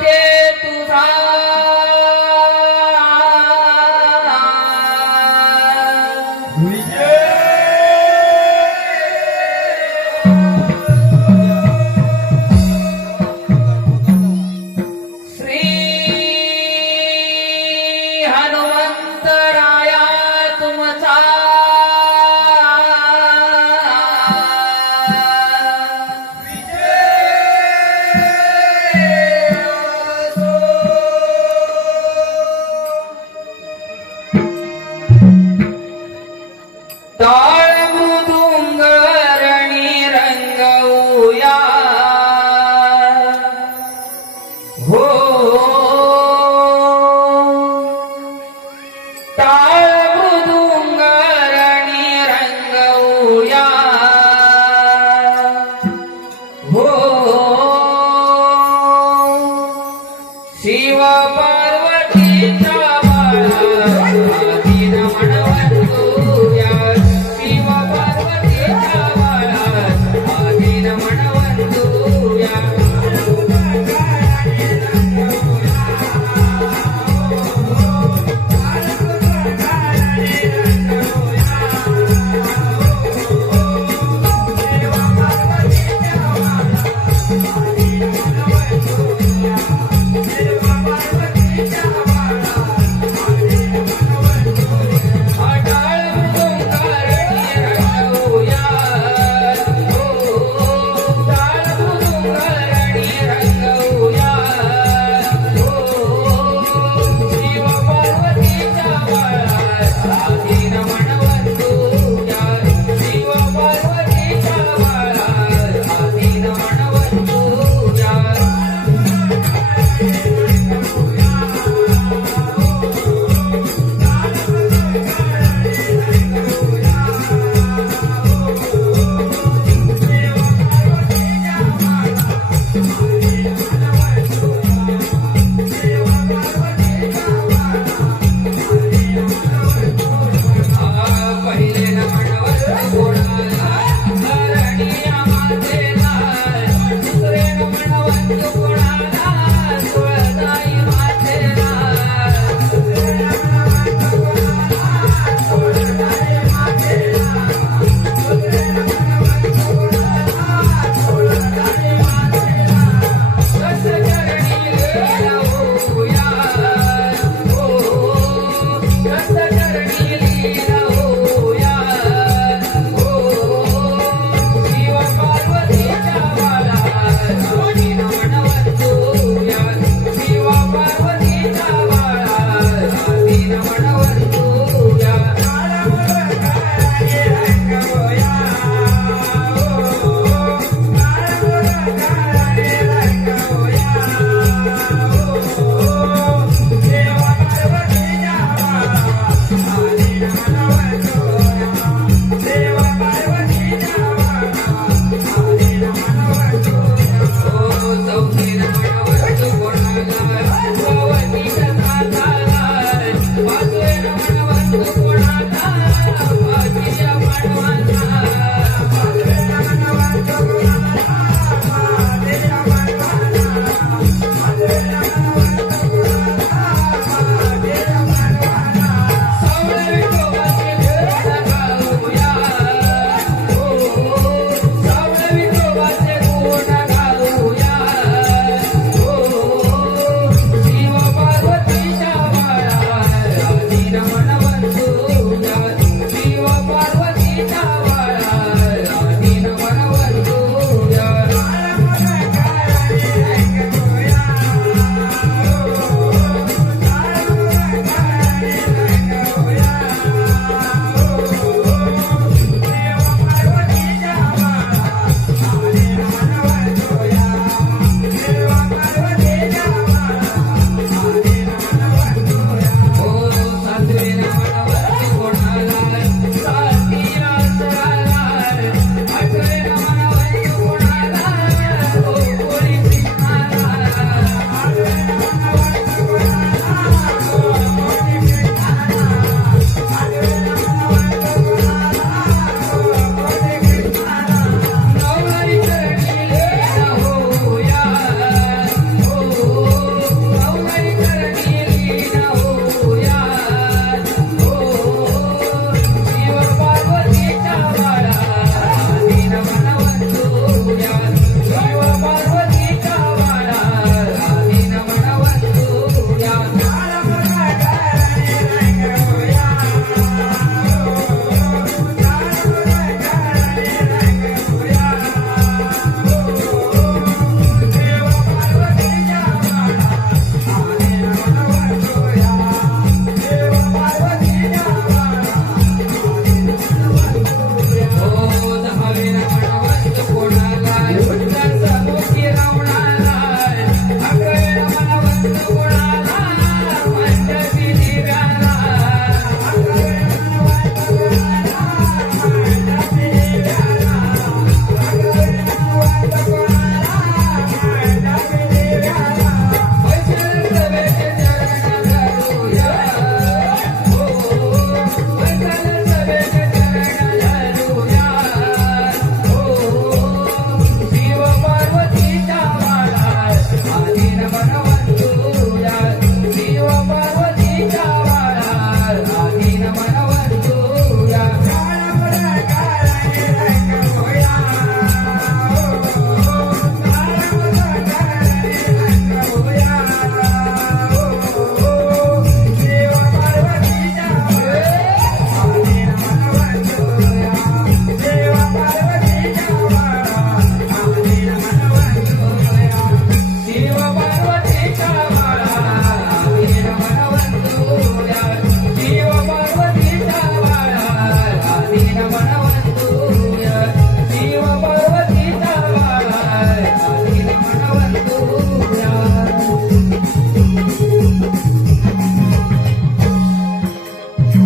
माथे तुझा श्री हनुमंतराया तुमचा टाळ मृदुंगरणी रंगवूया हो टाळ मृदुंगरणी रंगवूया हो शिव पार्वतीच्या बाळातीन म्हणवंतूया शिव पार्वतीच्या बाळातीन म्हणवंतूया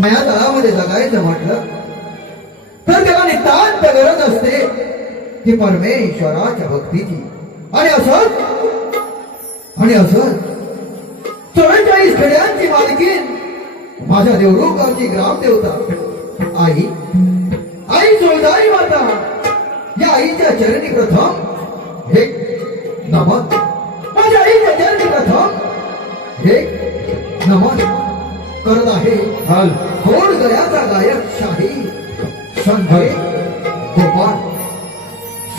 माया तळामध्ये जगायचं म्हटलं तर त्याला नितांत गरज असते ती परमेश्वराच्या भक्तीची. आणि असंच 44 खेड्यांची मालकीन माझ्या देवरुगावची ग्रामदेवता आई सोळदाई माता या आईच्या चरणी प्रथम हे नमन. माझ्या आईच्या चरणी प्रथम हे नमन करत आहे. घोड गळ्याचा गायक शाही संघे गोपाळ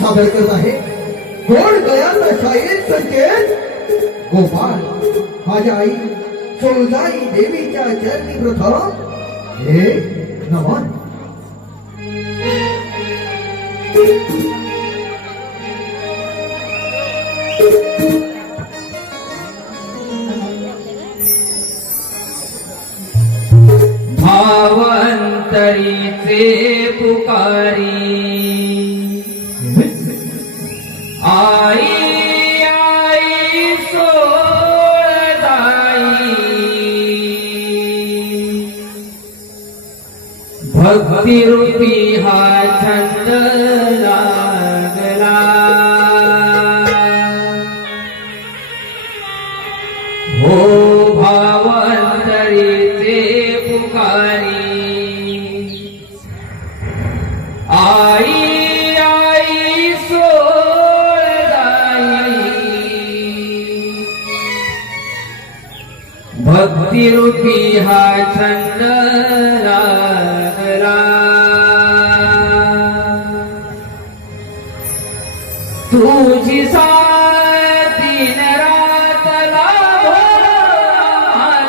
सादर करत आहे. घोड गळ्याचा शाहीर संकेत गोपाळ माझ्या आई सोळदाई देवीच्या चरणी प्रथम हे नमन. भावंतरीचे पुकारी आई आई सोळदाई भक्ती रूपी हा छंद लागला हो भावंतरीचे पुकारी आई आई सोळदाई भक्ती रूपी हा छंद लागला तुझी साथीन रात लाभो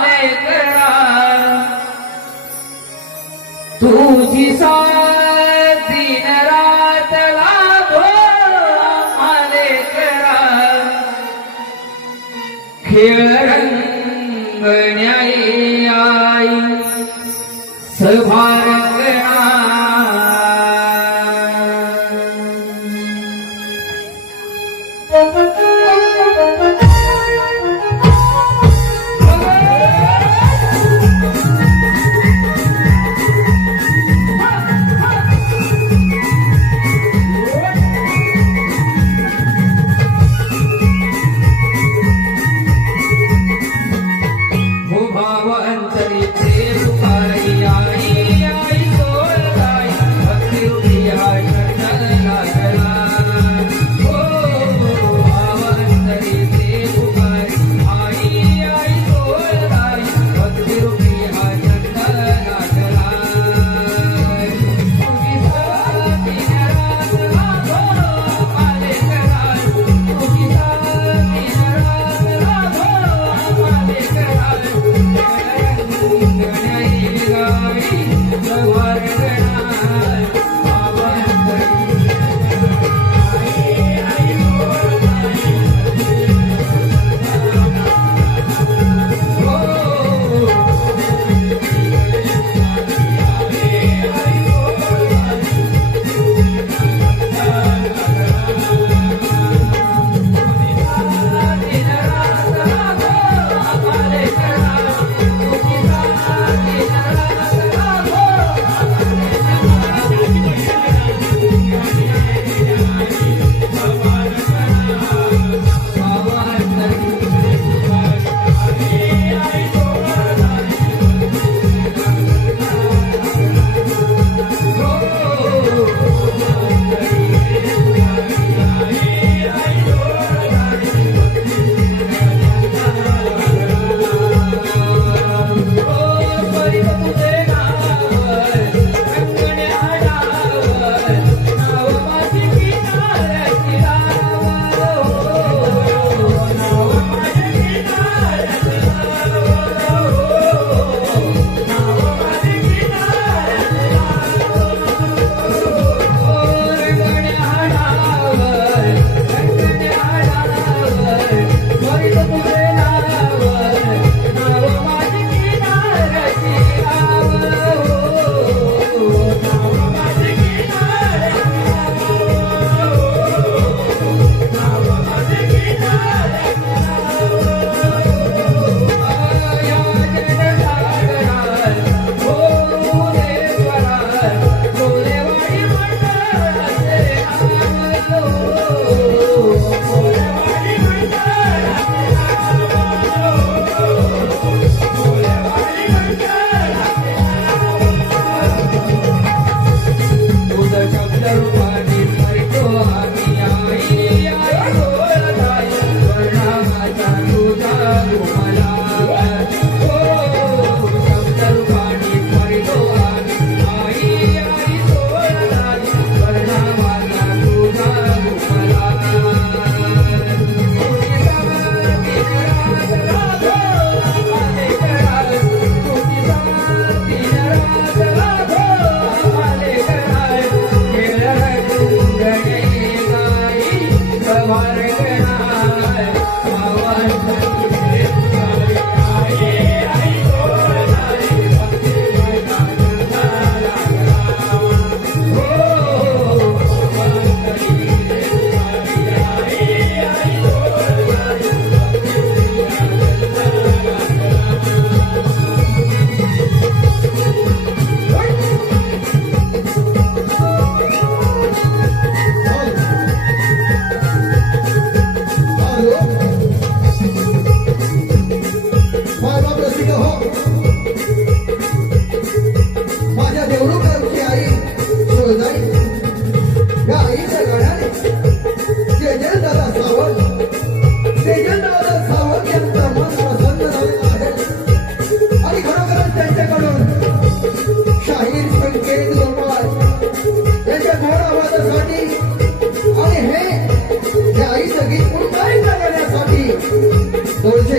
लेकरा तुझी साथीन रात लाभो लेकरा खेळ रंगण्याई आई सभा रंगणा भावंतरीचे पुकारी आई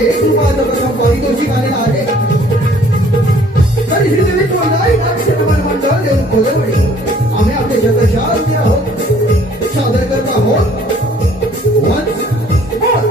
1 रुपयाचं प्रथम पारितोषिक आलेलं आहे. तरी श्रीदेवी चोरदाई नाट्यनिर्माण मंडळ देऊन कोलवडी आम्ही आपले शतशास्त्री आहोत सादर करत आहोत. Once more.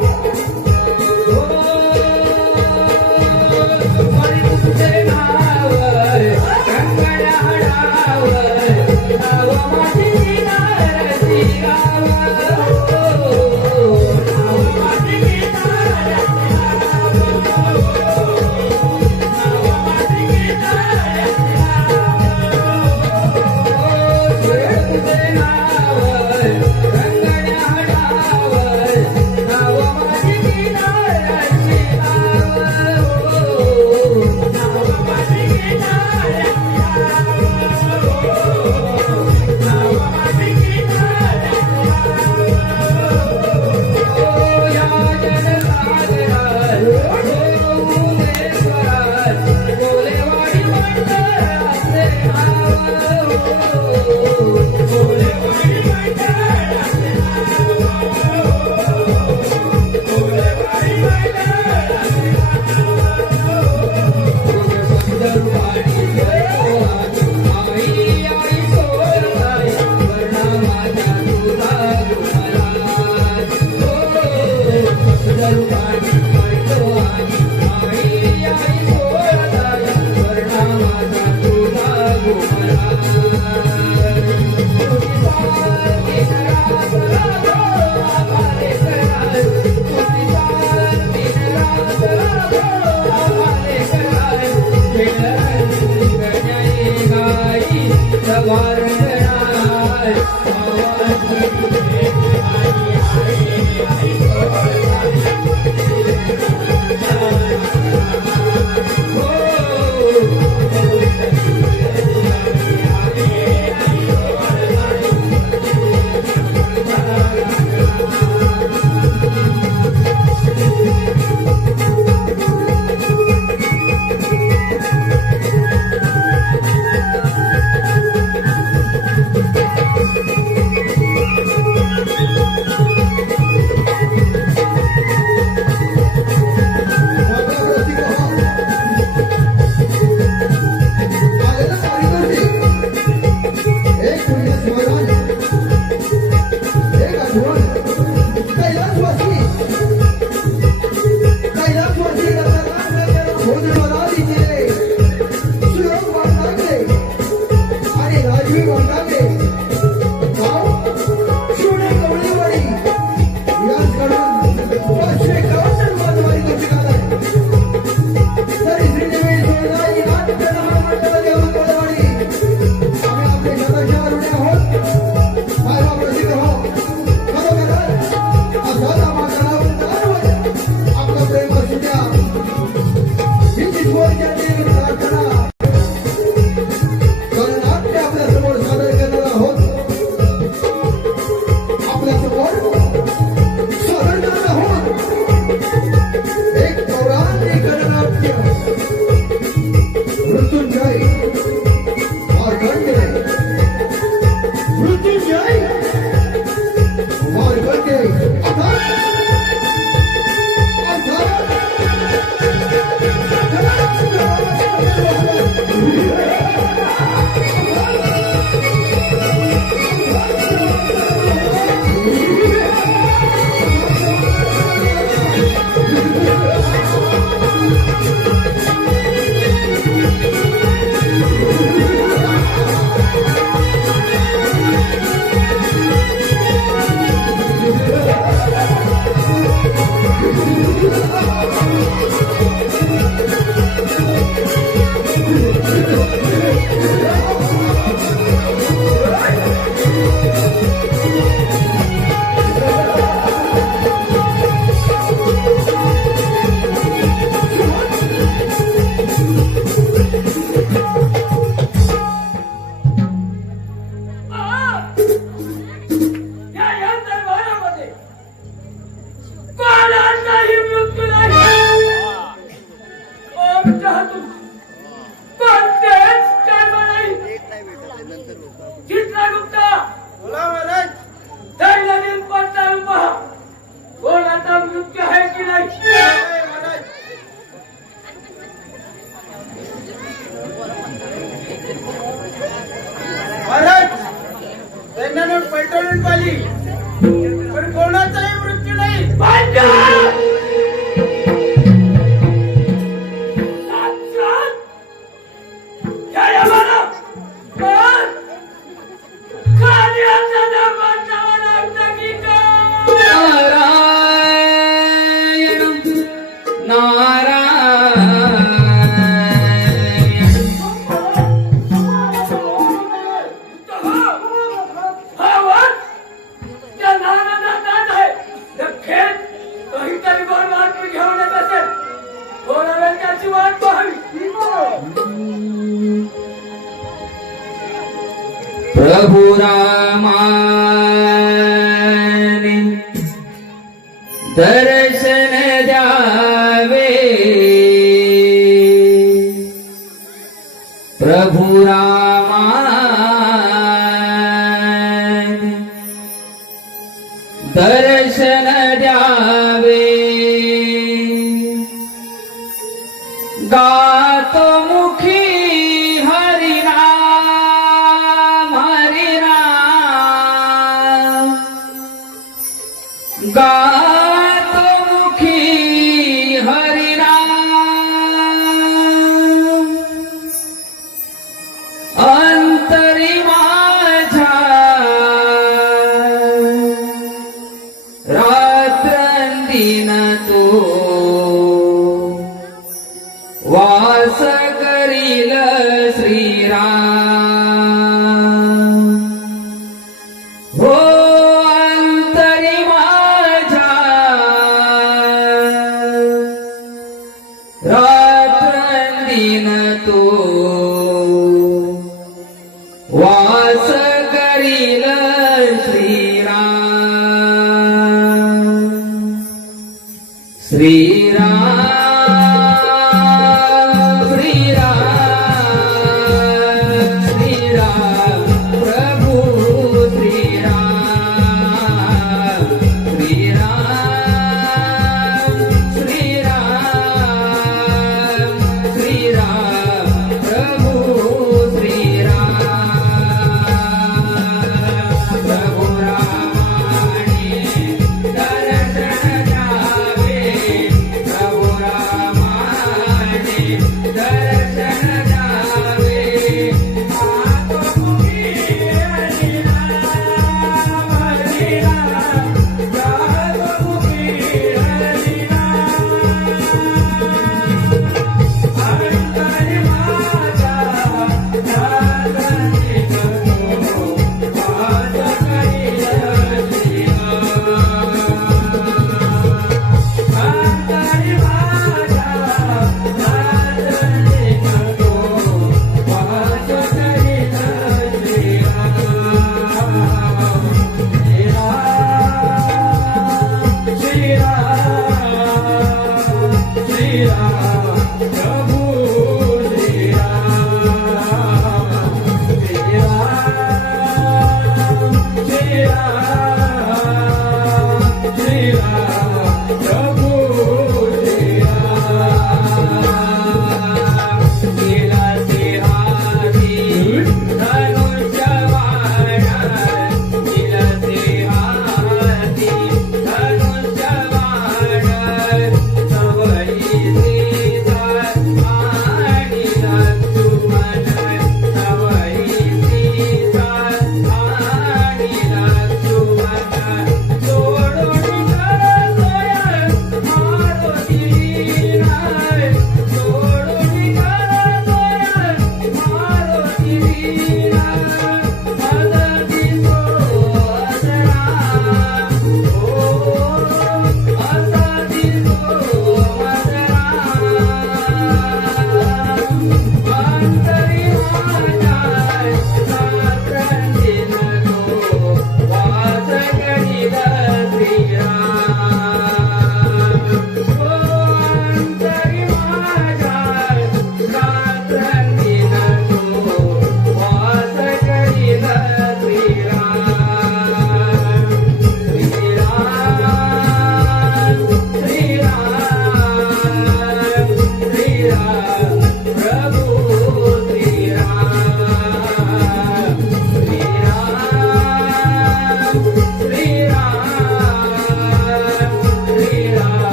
कोण आता मृत्यू आहे की नाही प्रभु रामाने दर्शन द्यावे प्रभु रामाने दर्शन द्यावे गातो मुखी हरिनाम हरिनाम गातो मुखी हरिनाम अंतरी माझ्या रात्रंदिन तो वास करील श्रीराम हो अंतरी माझ्या रात्रंदिन तो वास करील श्रीराम श्रीराम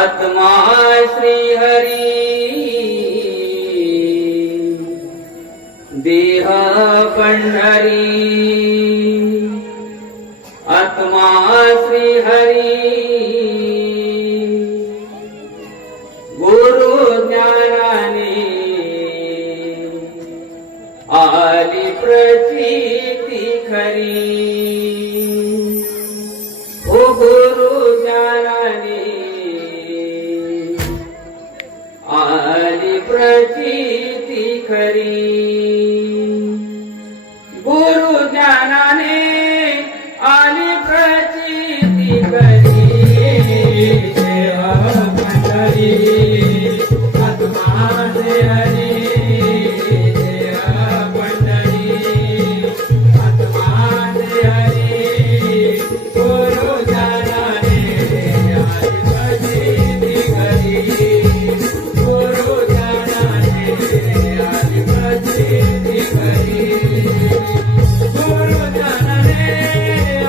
आत्मा श्री हरी देह पंढरी आत्मा श्री हरी गुरु ज्ञानाने आली प्रचिती खरी ओ गुरु ज्ञानाने आली प्रचिती खरी गुरु ज्ञानाने आली प्रचिती खरी देवा पंढरी आत्मा श्री हरी देवा पंढरी आत्मा श्री हरी गुरु ज्ञानाने आली प्रचिती खरी गुरु ज्ञानाने आली प्रचिती खरी गुरु ज्ञानाने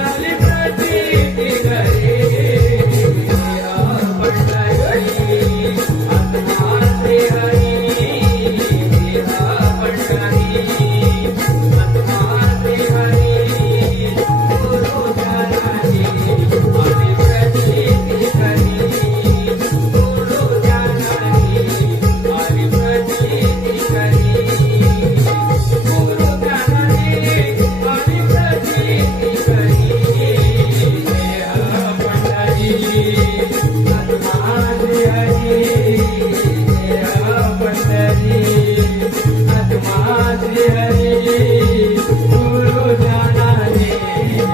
आली प्रचिती खरी देवा पंढरी आत्मा श्री हरी देवा पंढरी आत्मा श्री हरी गुरु ज्ञानाने आली प्रचिती खरी गुरु ज्ञानाने आली प्रचिती खरी गुरु ज्ञानाने आली प्रचिती खरी देवा पंढरी आत्मा श्री हरी देवा पंढरी आत्मा श्री हरी गुरु ज्ञानाने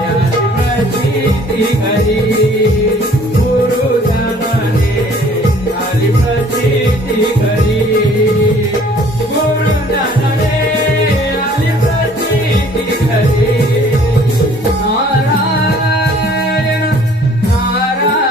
आली प्रचिती खरी गुरु ज्ञानाने आली प्रचिती खरी गुरु ज्ञानाने आली प्रचिती खरी नारायण नारायण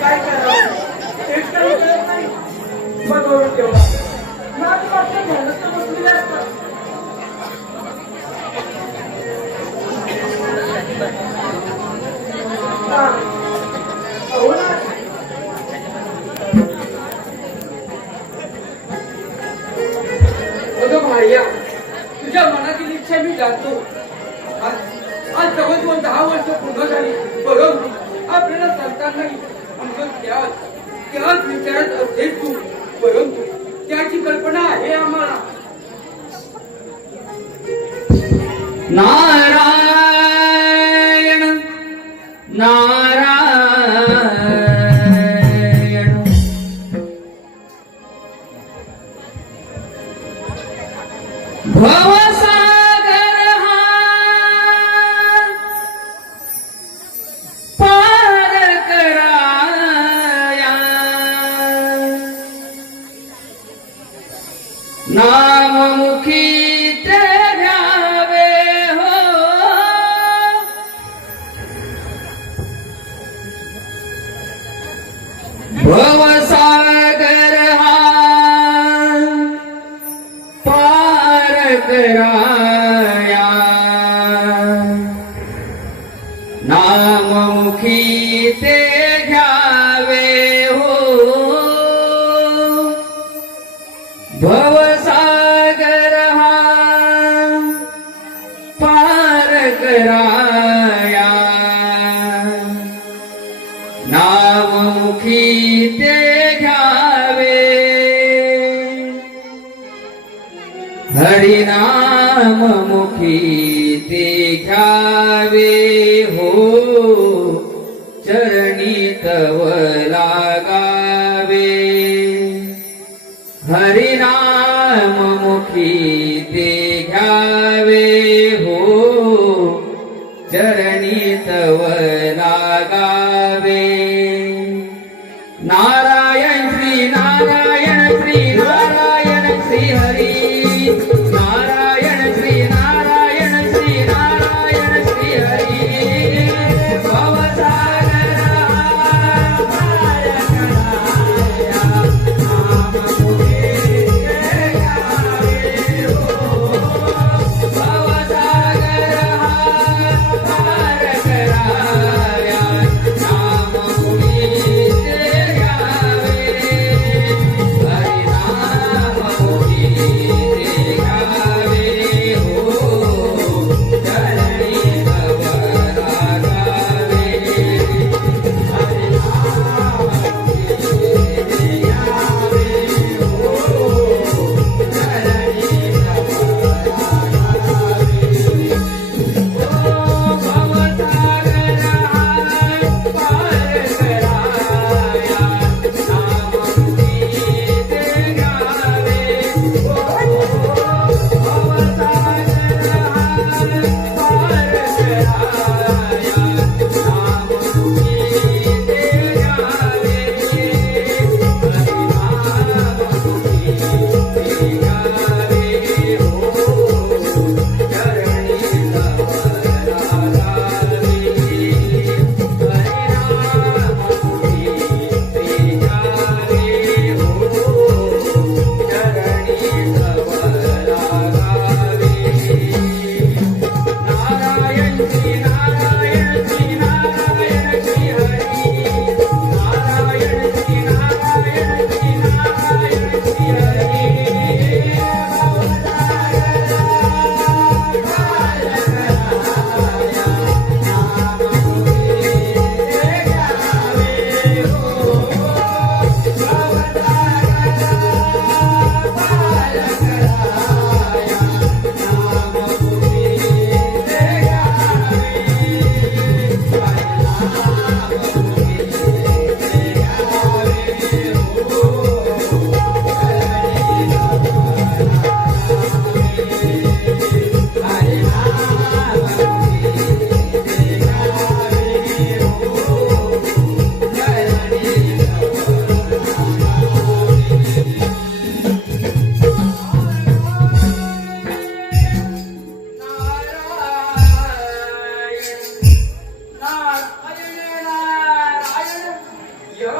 काय करावं तेच काही कळत नाही बघून ठेवला माझं वाटतं ध्यानच तर बसलेले असतात हा. हो ना बघ भाया तुझ्या मनातील इच्छा मी जाणतो आज जवळजवळ 10 वर्ष पूर्ण झाली परंतु आपल्याला संतान नाही म्हणून त्याच विचारात असेल तू परंतु त्याची कल्पना आहे आम्हाला नारायण नारायण भवसागर हा पार कराया नाममुखी ते घ्यावे हो भवसागर हा पार कराया नाममुखी ते घ्यावे हो भवसागर हा पार कराया नाममुखी ते हरिनाम मुखी ते घ्यावे हो चरणी तव लागावे हरिनाम मुखी ते घ्यावे हो चरणी तव लागावे नारायण श्री नारायण श्री नारायण श्री हरी नारायण श्री नारायण श्री नारायण श्री हरी भवसागर पार कराया नाम मुखे गावे हो भवसागर पार कराया नाम मुखे गावे हरिनाम मुखे गावे हो चरणी तव लागावे हरिनाम मुखे गावे हो चरणी तव नारायण श्री नारायण श्री नारायण श्री हरी नारायण श्री नारायण श्री नारायण श्री हरी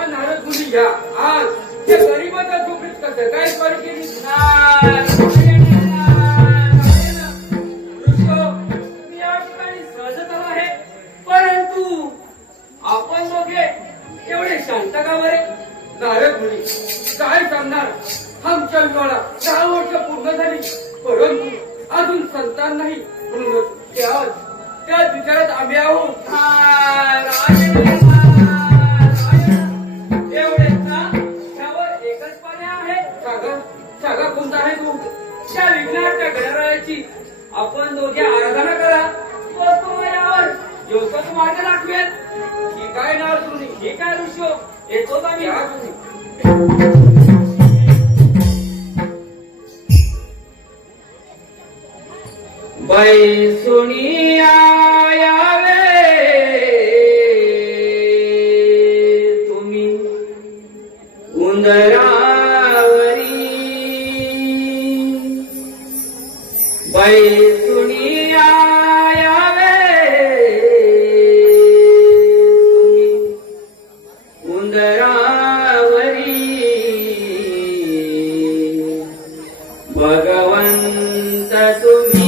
आज त्या गरीबाच्या झोपडीत कसं काय कर केली मी या ठिकाणी सहजत आलो आहे परंतु आपण दोघे एवढे शांत का बरे नारद मुनी काय सांगणार आमच्या विवाहाला 6 वर्ष पूर्ण झाली परंतु अजून संतान नाही म्हणून त्याच विचारात आम्ही आहोत एवढेच ना त्यावर एकच पर्याय आहे सागा कोणता आहे तू त्या विघ्नाच्या घड्याळाची आपण दोघे आराधना करा तोच तुम्हाला यावर योगच मार्ग दाखवेल ही काय नाव तुम्ही ही काय ऋषो येतोच आम्ही हा तुम्ही बैसुनी आयावे तुम्ही उंदरावरी बैसुनी आयावे तुम्ही उंदरावरी भगवंत तुम्ही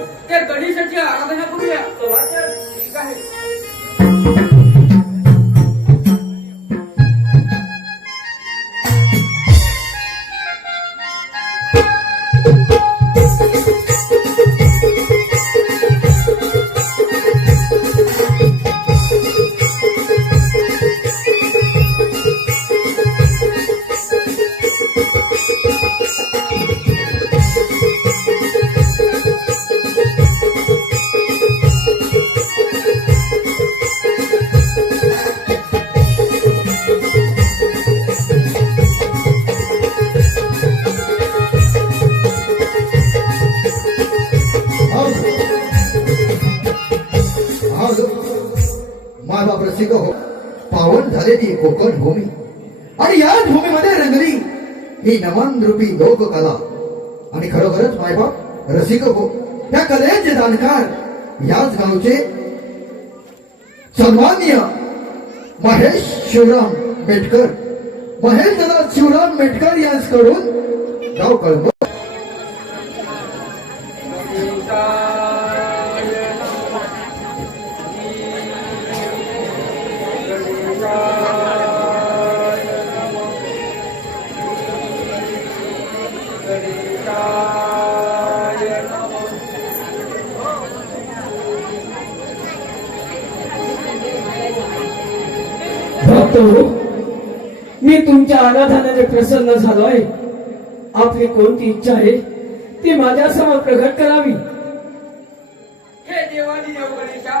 आपण त्या गणेशाची आराधना करूया. ठीक आहे. मायबाप रसिक हो, पावन झालेली कोकण भूमी आणि याच भूमीमध्ये रंगली ही नमन रूपी लोककला. आणि खरोखरच मायबाप रसिक हो, त्या कलेचे जाणकार याच गावचे सन्माननीय महेश शिवराम मेटकर, महेश दादा शिवराम मेटकर यांच्याकडून गाव कळंब भक्त हो, मी तुमच्या आराधनाने प्रसन्न झालोय. आपली कोणती इच्छा आहे ती माझ्यासमोर प्रगट करावी. हे देवादी देव गणेशा,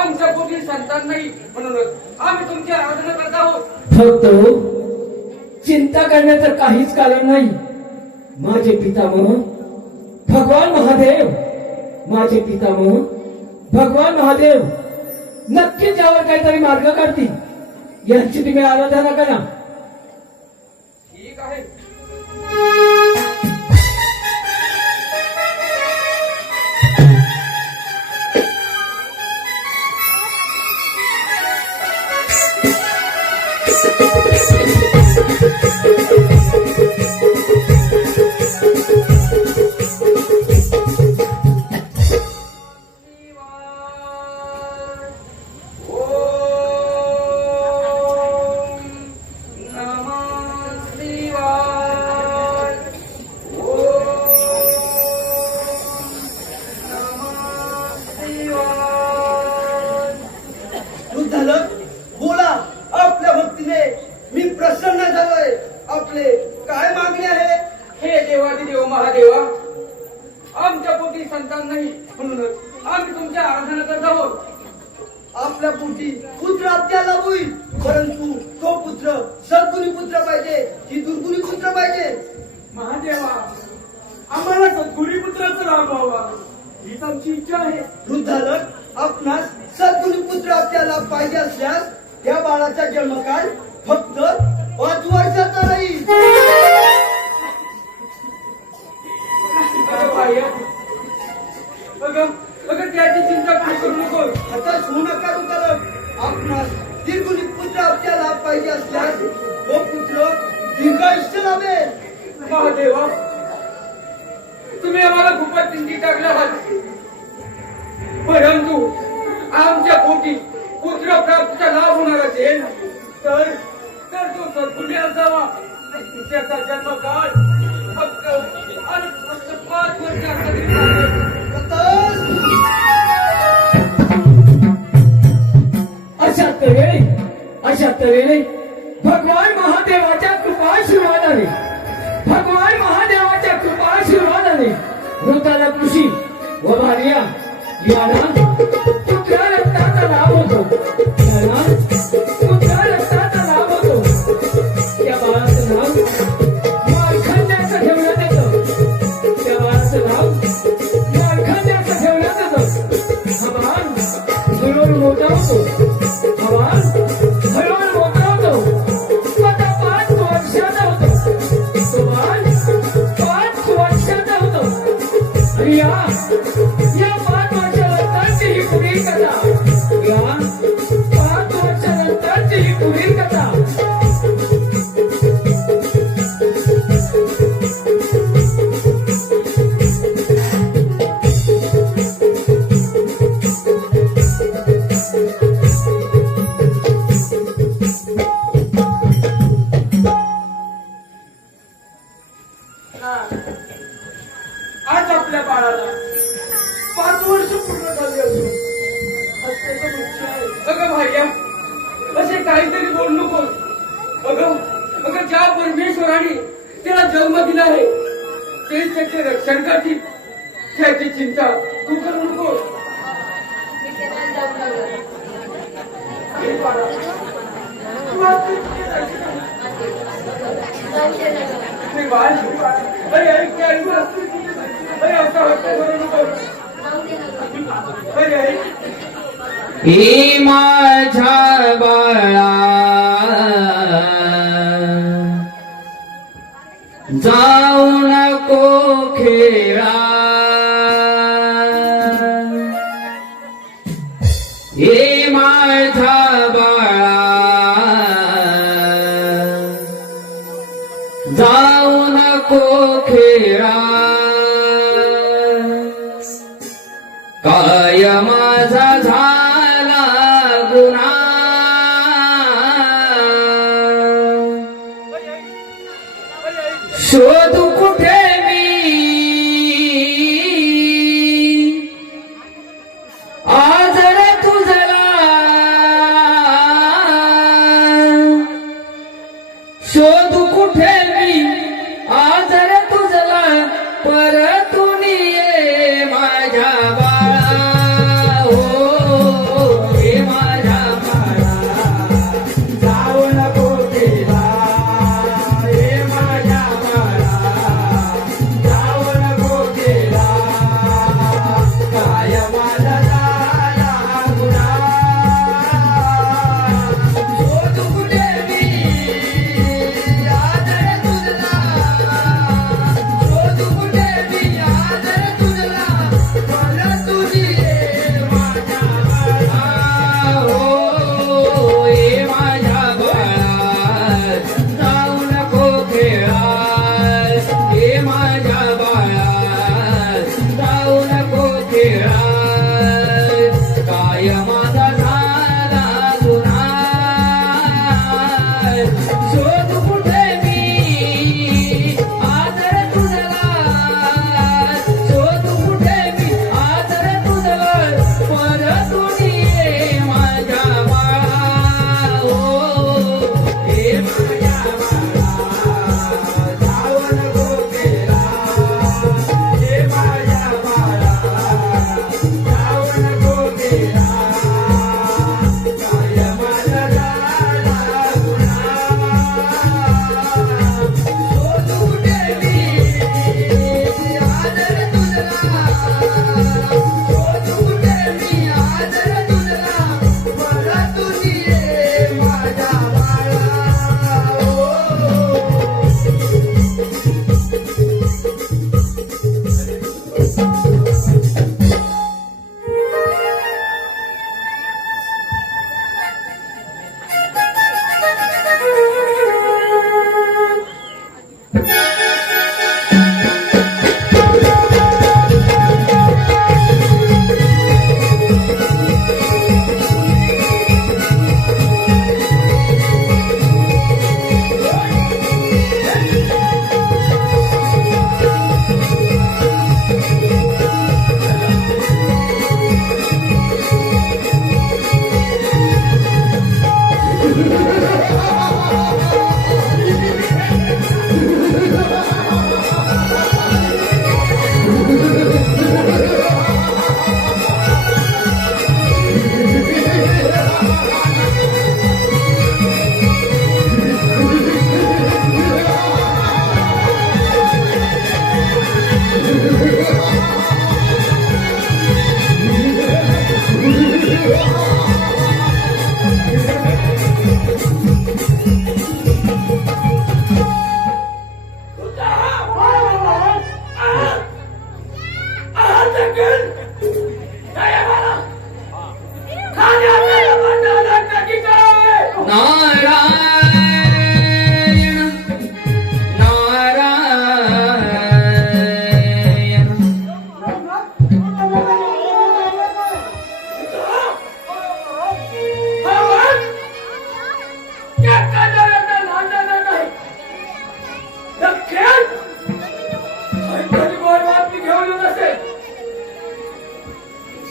आमच्या पोटी संतान नाही म्हणूनच आम्ही तुमची आराधना करत आहोत. भक्त हो, चिंता करण्याचं काहीच कारण नाही. माझे पितामह भगवान महादेव, माझे पितामह भगवान महादेव नक्कीच यावर काहीतरी मार्ग काढतील. यांची तुम्ही आराधना करा. ठीक आहे. झालं बोला. आपल्या भक्तीने मी प्रसन्न झालोय. आपले काय मागणी आहे? हे देवादी देव महादेवा, आमच्या पोटी संतान नाही म्हणूनच आम्ही तुमची आराधना करत आहोत. आपल्या पोटी पुत्र आपल्याला होईल, परंतु तो पुत्र सद्गुणी पुत्र पाहिजे की दुर्गुणी पुत्र पाहिजे? महादेवा, आम्हाला सद्गुणी पुत्राचा लाभ व्हावा हीच आमची इच्छा आहे. वृद्धालक, आपणास सद्गुणी पुत्र आपल्याला पाहिजे असल्यास त्या बाळाचा जन्मकाळ फक्त 5 वर्षाचा राहील. त्याची चिंता काही करू नको. हताश होऊ नका वृद्धालक. आपणास दीर्घुणी पुत्र आपल्याला पाहिजे असल्यास तो पुत्र दीर्घायुष्य लाभेल. महादेवा, तुम्ही आम्हाला खूपच चिंती टाकल्या आहात, परंतु आमच्या पोटी पुत्र प्राप्तीचा लाभ होणार असेल तर तो सद्गुणी असावा. त्याचा जन्मकाळ फक्त 5 वर्षाचा तरी चालेल. अशा तऱ्हेने भगवान महादेवाच्या कृपाशीर्वादाने वृद्धाला कृषी व भार्या यांना पुत्र रक्ताचा लाभ होतो. त्या बाळाचं नाव मार्खंड्याचं ठेवण्यात येतं. हा बाळ हळूहळू मोठा होतो. आता 5 वर्षाचा होतो. तो बाळ 5 वर्षाचा होतो. आणि या 5 वर्षानंतरची ही पुढील कथा. या 5 वर्षानंतरची ही पुढील कथा. झाली असून हत्याचं वृक्ष आहे. अगं भाग्या असे काहीतरी बोल नको. अगं अगं ज्या परमेश्वराने त्याला जन्म दिला आहे तेच त्याचे रक्षण करतील. त्याची चिंता तू करू नको. हे बाळा, तू आज इतके रक्षण हे बाळ, अरे ऐक काय ऐक. अरे असा हट्ट करू नको. अरे ऐक. हे माझ्या बाळा जाऊ नको खेळा. हे माझ्या बाळा जाऊ नको खेळा. काय माझा झाला गुन्हा शोधू कुठे मी आज रे तुझला. शोधू कुठे मी आज रे तुझला परतून ये माझ्या बाळा. हो हे माझ्या बाळा जाऊ नको खेळा. हे माझ्या बाळा जाऊ नको खेळा. काय माझा झाला गुन्हा शोधू कुठे मी आज रे तुझला. शोधू कुठे मी आज रे तुझला परतून ये माझ्या बाळा. हो हे माझ्या बाळा जाऊ नको खेळा. हे माझ्या बाळा जाऊ नको खेळा. काय माझा झाला गुन्हा शोधू कुठे मी आज रे तुझला. शोधू कुठे मी आज रे तुझला परतून ये माझ्या बाळा. हो हे माझ्या बाळा जाऊ नको खेळा. हे माझ्या बाळा जाऊ नको खेळा. काय माझा झाला गुन्हा शोधू कुठे मी आज रे तुझला. शोधू कुठे मी आज रे तुझला परतून ये माझ्या बाळा.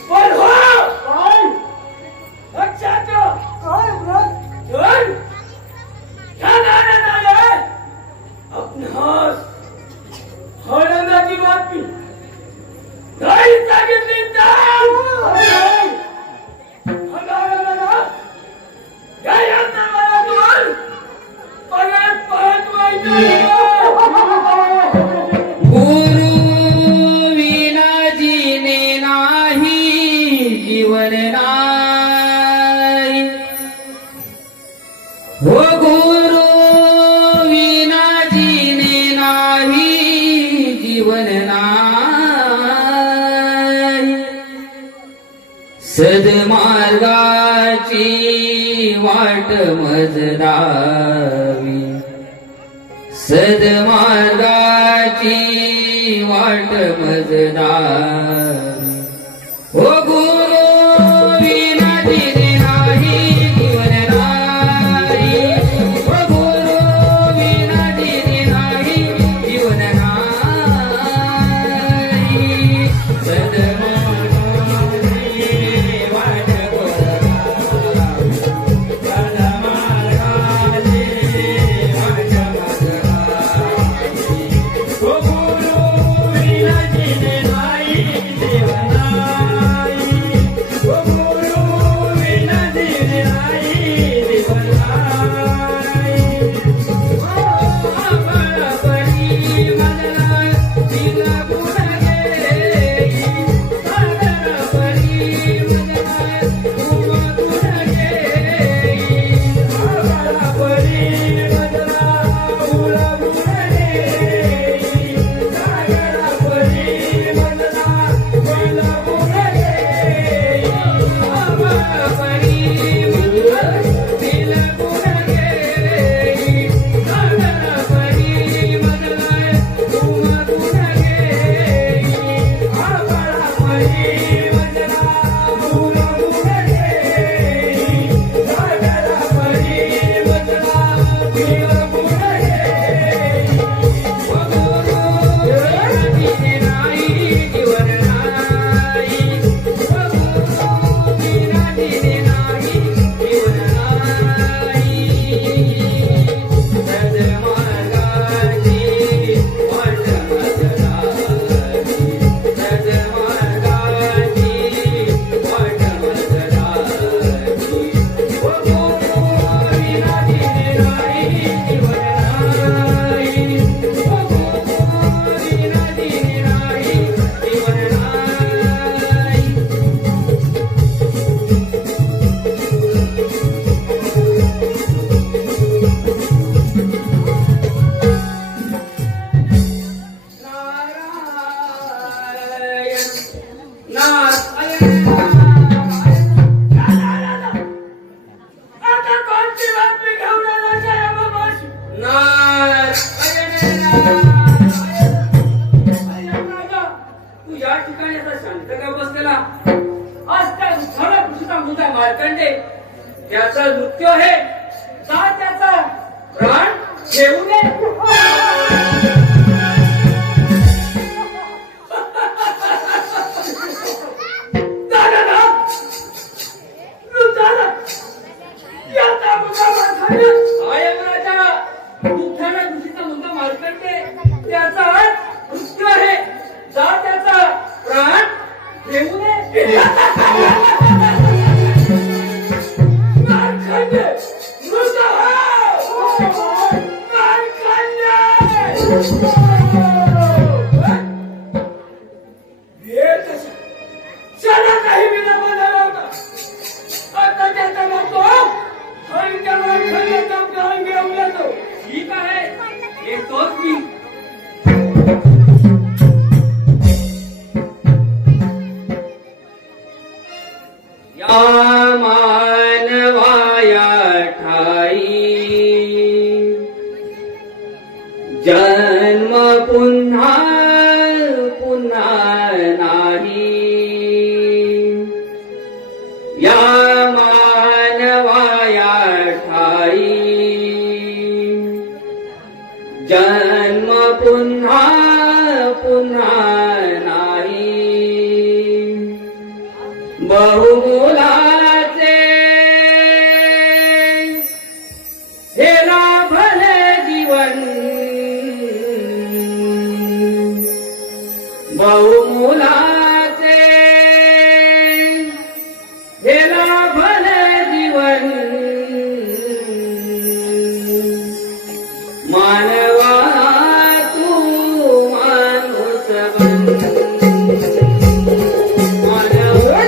पण हो जीवन नाही हो गुरु विना जीने नाही जीवन नाही सद्मार्गाची वाट मज लावी सद्मार्गाची वाट मज लावी हो गुरु विना जीने नाही जीवन नाही हो गुरु विना जीने नाही जीवन नाही सद्मार्गाची वाट मज लावी सद्मार्गाची वाट मज लावी हो गुरु विना जीने नाही जीवन नाही हो गुरु विना जीने नाही जीवन नाही आम्हालापणी मजला तिला पुढे गेली आम्हालापणी मजला उमा पुढे गेली आम्हालापणी मजला उला पुढे गेली सागरापणी मजला मला पुढे गेली आम्हालापणी मजला तिला पुढे गेली सागरापणी मजला उमा पुढे गेली आम्हालापणी मजला उला पुढे गेली सागरापणी मजला तिला पुढे गेली हो गुरु विना जीने नाही जीवन नाही हो गुरु विना जीने नाही जीवन नाही सद्मार्गाची वाट मज लावी सद्मार्गाची वाट मज लावी हो गुरु विना जीने नाही जीवन नाही हो गुरु विना जीने नाही जीवन नाही आता कोणती बातमी घेऊन आला काय बाबाशी तू या ठिकाणी आता शांत का बसलेला आज त्या उठाला कृषीचा मुद्दा मार्कंडे त्याचा मृत्यू आहे का त्याचा प्राण घेऊ नये झालं ना? तू झालं. याचा मुद्दा मार्कंडे. आयन राजा, दुःखाला दुसरीचा मुद्दा मार्कंडे. त्याचा मृत्यू आहे. जा त्याचा प्राण घेऊ नये. मार्कंडे, मृत्यू आहे. मार्कंडे. हे तसं. चला काही विलंब झाला होता. आता त्याचा म्हणतो हरिच्या मार्कंडेचा प्राण घेऊन येतो. ठीक आहे, येतोच मी. या मानवाया ठाई जन्म पुन्हा पुन्हा नाही या मानवाया ठाई जन्म पुन्हा पुन्हा नाही बहुमोलाचे हे लाभले जीवन बहुमोलाचे हे लाभले जीवन मानवा तू माणूस बन मानवा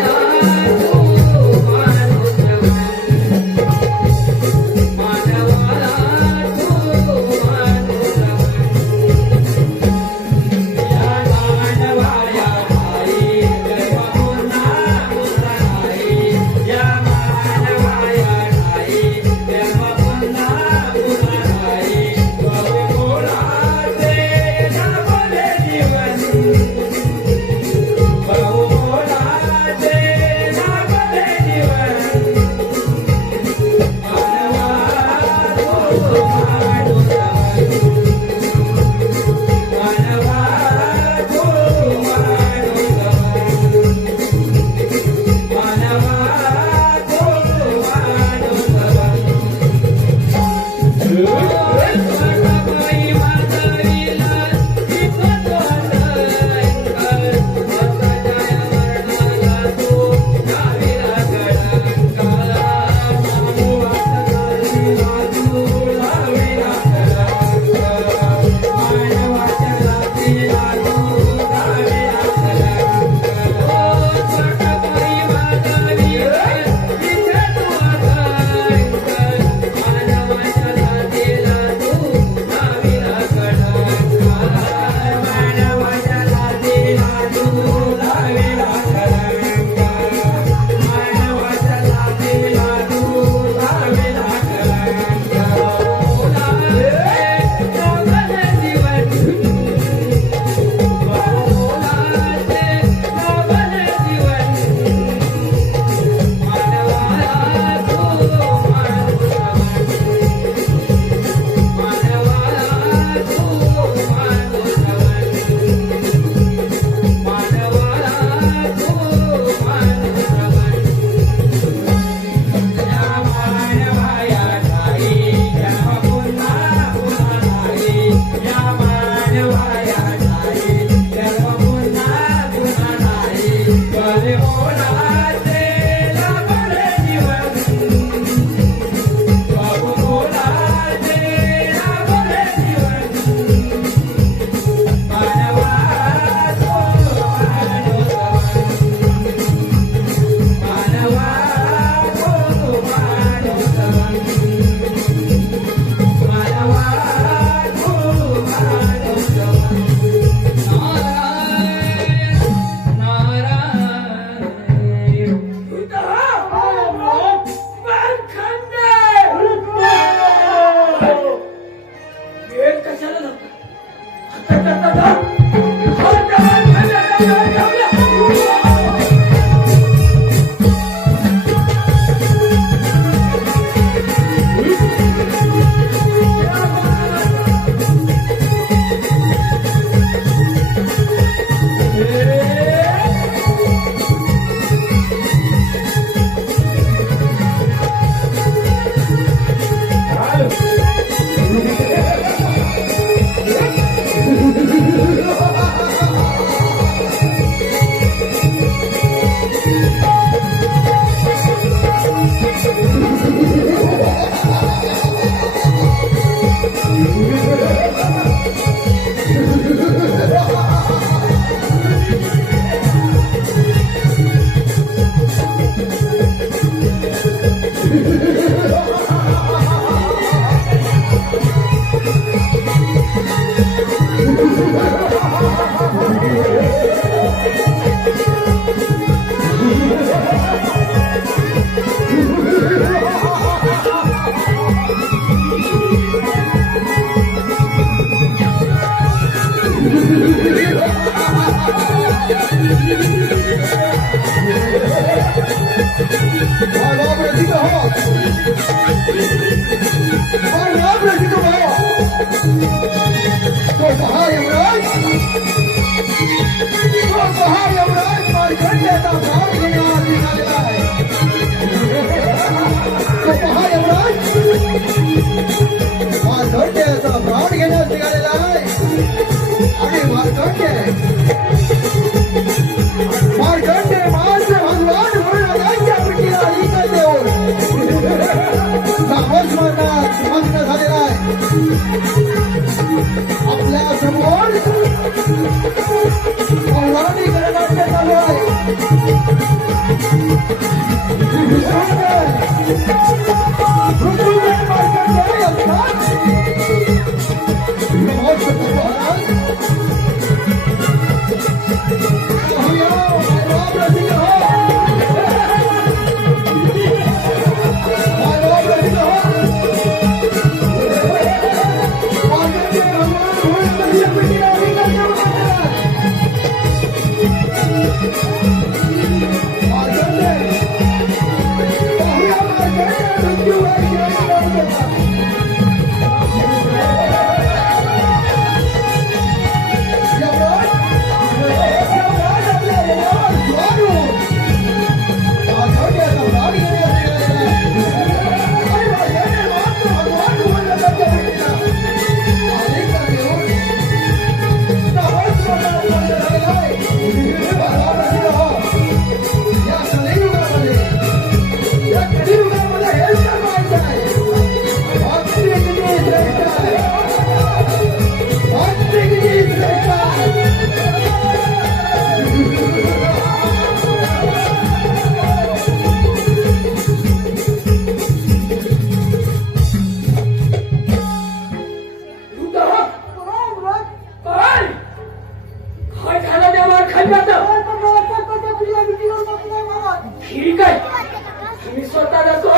ठीक आहे मी स्वतः जातो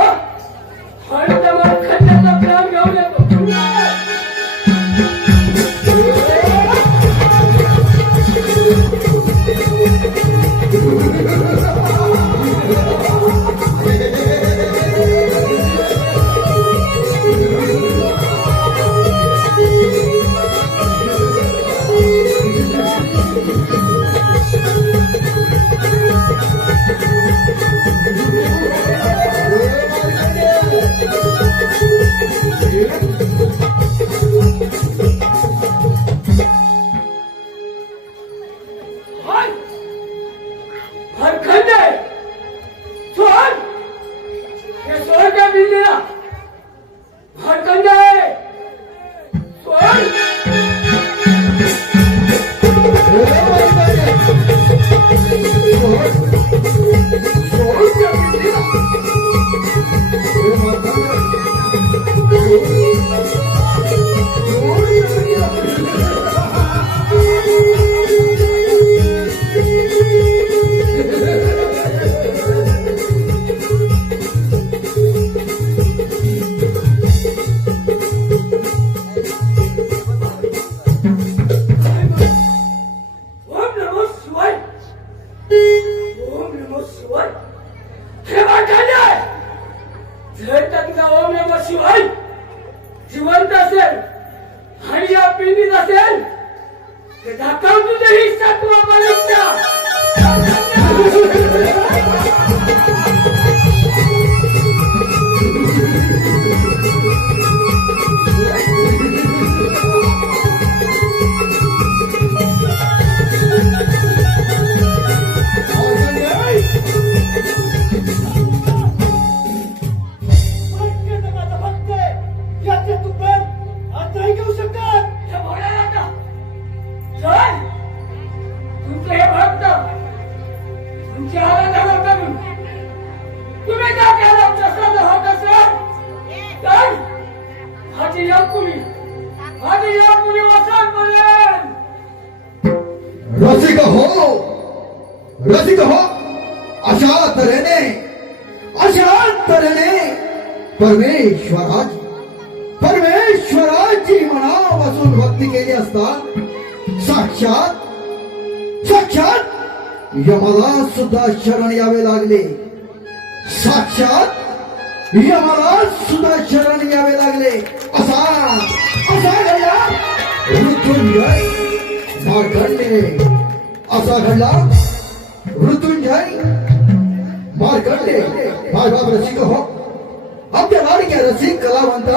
आणि त्या खंड्याचा प्लॅन घेऊन येतो ज्याला धडा करून तुम्ही त्या केला तसा होत असेल तर हाती या कुणी वचन बोलेल. रसिक हो अशा तऱ्हेने परमेश्वराची मनापासून भक्ती केली असता साक्षात यमाला सुद्धा शरण यावे लागले. साक्षात यमाला सुद्धा शरण यावे लागले. असा घडला मृत्युंजय मार्कंडे. असा घडला मृत्युंजय मार्कंडे. माय बाप रसिक हो, आपल्या लाडक्या रसिक कलावंत